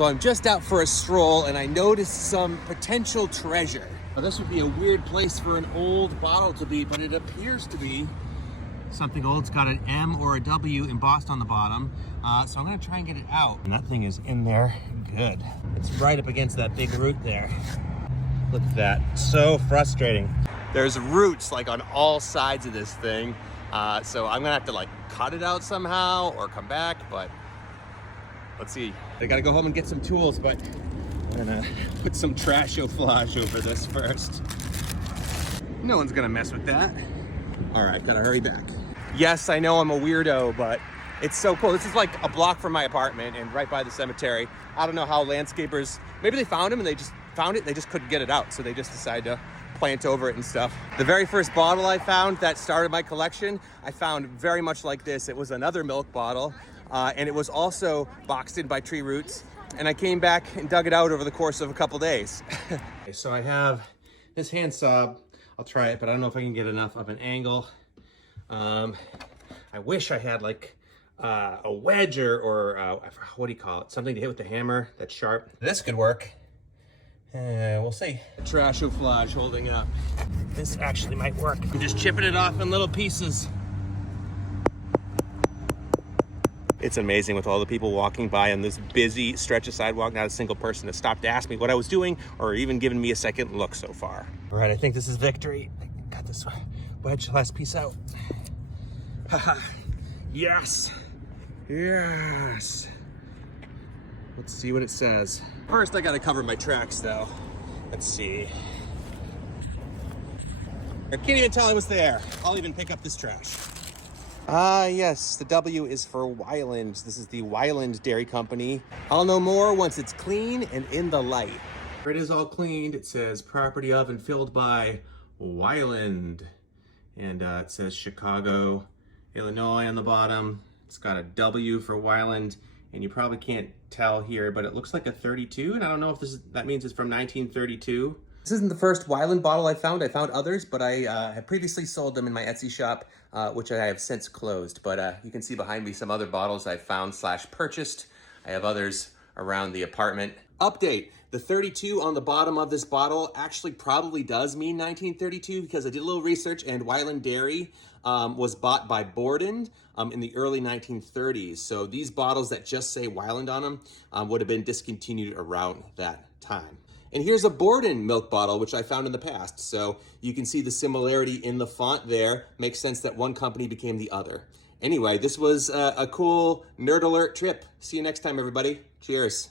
So I'm just out for a stroll and I noticed some potential treasure. Now, this would be a weird place for an old bottle to be, but it appears to be something old. It's got an M or a W embossed on the bottom. So I'm gonna try and get it out. And that thing is in there good. It's right up against that big root there. Look at that, so frustrating. There's roots like on all sides of this thing. So I'm gonna have to like cut it out somehow or come back, but let's see. I gotta go home and get some tools, but I'm gonna put some trashoflage over this first. No one's gonna mess with that. All right, gotta hurry back. Yes, I know I'm a weirdo, but it's so cool. This is like a block from my apartment and right by the cemetery. I don't know how landscapers, maybe they found them and they just found it, they just couldn't get it out. So they just decided to plant over it and stuff. The very first bottle I found that started my collection, I found very much like this. It was another milk bottle and it was also boxed in by tree roots. And I came back and dug it out over the course of a couple days. Okay, so I have this hand saw. I'll try it, but I don't know if I can get enough of an angle. I wish I had like a wedge or what do you call it? Something to hit with the hammer that's sharp. This could work. We'll see. Trashoflage holding up. This actually might work. I'm just chipping it off in little pieces. It's amazing with all the people walking by on this busy stretch of sidewalk, not a single person has stopped to ask me what I was doing or even given me a second look so far. All right, I think this is victory. I got this wedge, last piece out. Haha, yes, yes. Let's see what it says. First, I gotta cover my tracks though. Let's see. I can't even tell I was there. I'll even pick up this trash. Yes, the W is for Weiland. This is the Weiland Dairy Company. I'll know more once it's clean and in the light. It is all cleaned. It says property of and filled by Weiland. And it says Chicago, Illinois on the bottom. It's got a W for Weiland. And you probably can't tell here, but it looks like a 32. And I don't know if that means it's from 1932. This isn't the first Weiland bottle I found. I found others, but I had previously sold them in my Etsy shop, which I have since closed. But you can see behind me some other bottles I found / purchased. I have others around the apartment. Update, the 32 on the bottom of this bottle actually probably does mean 1932 because I did a little research and Weiland Dairy was bought by Borden in the early 1930s. So these bottles that just say Weiland on them would have been discontinued around that time. And here's a Borden milk bottle, which I found in the past. So you can see the similarity in the font there. Makes sense that one company became the other. Anyway, this was a cool nerd alert trip. See you next time, everybody. Cheers.